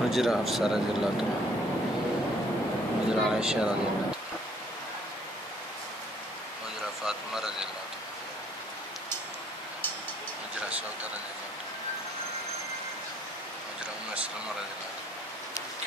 हुजरा अफसा रज़ियल्लाहु अन्हा, हुजरा आयशा रज़ियल्लाहु अन्हा, हुजरा फातिमा रज़ियल्लाहु अन्हा, हुजरा सौदा रज़ियल्लाहु अन्हा, हुजरा उम्मे सलमा रज़ियल्लाहु अन्हा.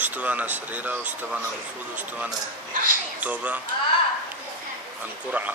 उस्तवाना सरीरा उस्तवाना मफूद उस्तवाना तौबा अल-कुरआ.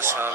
असहाब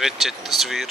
विच तस्वीर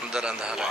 अंदर अंधारा है.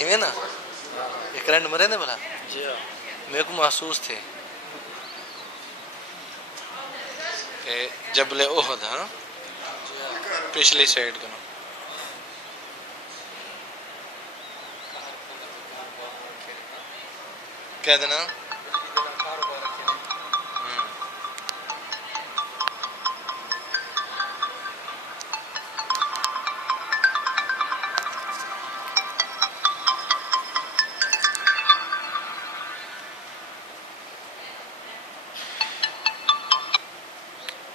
इवे ना ये करंट मरे ने भला मेरे को महसूस थे कि जबले ओहद. हाँ पिछली साइड का कह देना.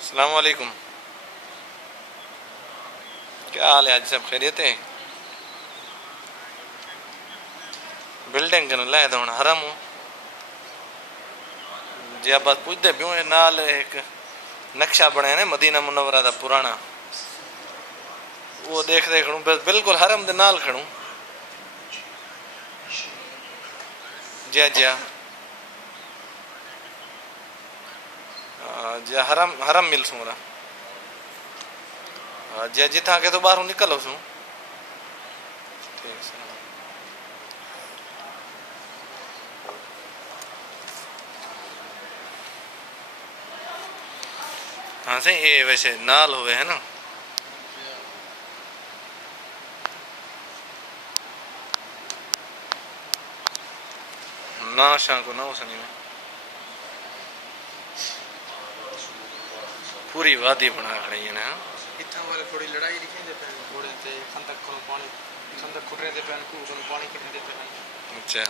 अस्सलाम वालेकुम, क्या हाल है? आज सब खैरियत है? बिल्डिंग कन लाए तो हरम हूँ जी. आप बस पूछते पियो नाल एक नक्शा बनाया ना मदीना मुनव्वरा दा पुराना, वो देख खड़ू बस बिल्कुल हरम दे नाल खड़ू. जी जी जी हरम हरम मिल सूंगा जी जिथा के तो बाहर निकलो सूं. ठीक है. हाँ सही ये वैसे नाल हुए है ना. ना शां को ना उसनी में पूरी वादी बना खड़ी है ना. इतना वाले थोड़ी लड़ाई लिखी दे पे घोड़े ते खंदक को पानी खंदक खुटरे दे पे को पानी कितने दे पे अच्छा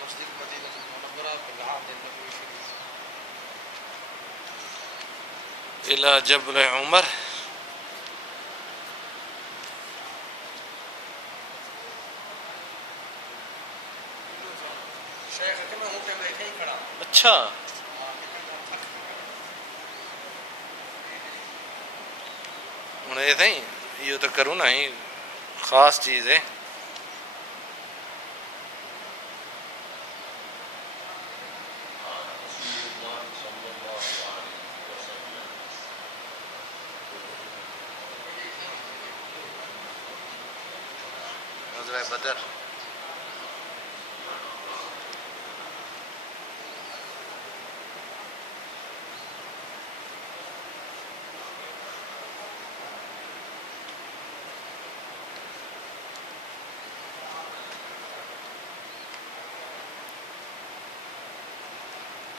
मस्जिद मदीना मुनव्वरा पे लहाद नबी इला जबल उमर शेख के मैं होके मैं कहीं खड़ा अच्छा हूँ ये थी यो तो करूँ ना ही खास चीज़ है बदर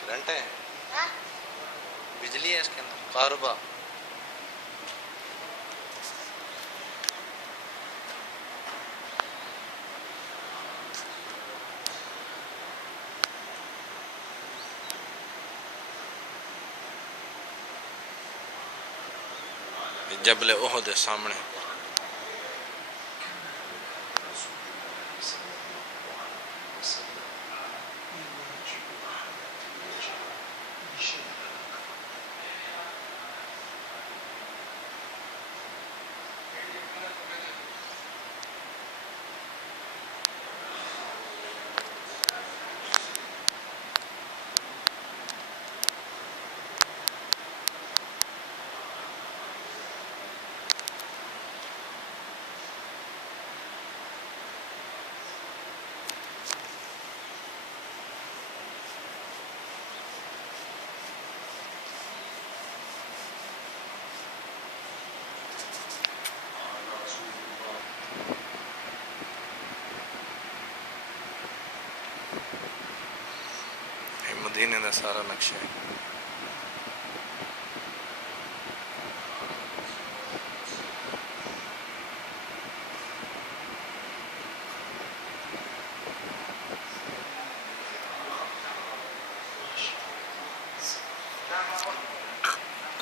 करंट है बिजली है इसके अंदर कारोबार जबल ओहद सामने मदीने का सारा नक्शा है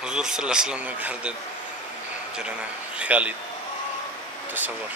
हुजूर सल्लल्लाहु अलैहि वसल्लम ने घर दे जरा ना ख्याली तस्वर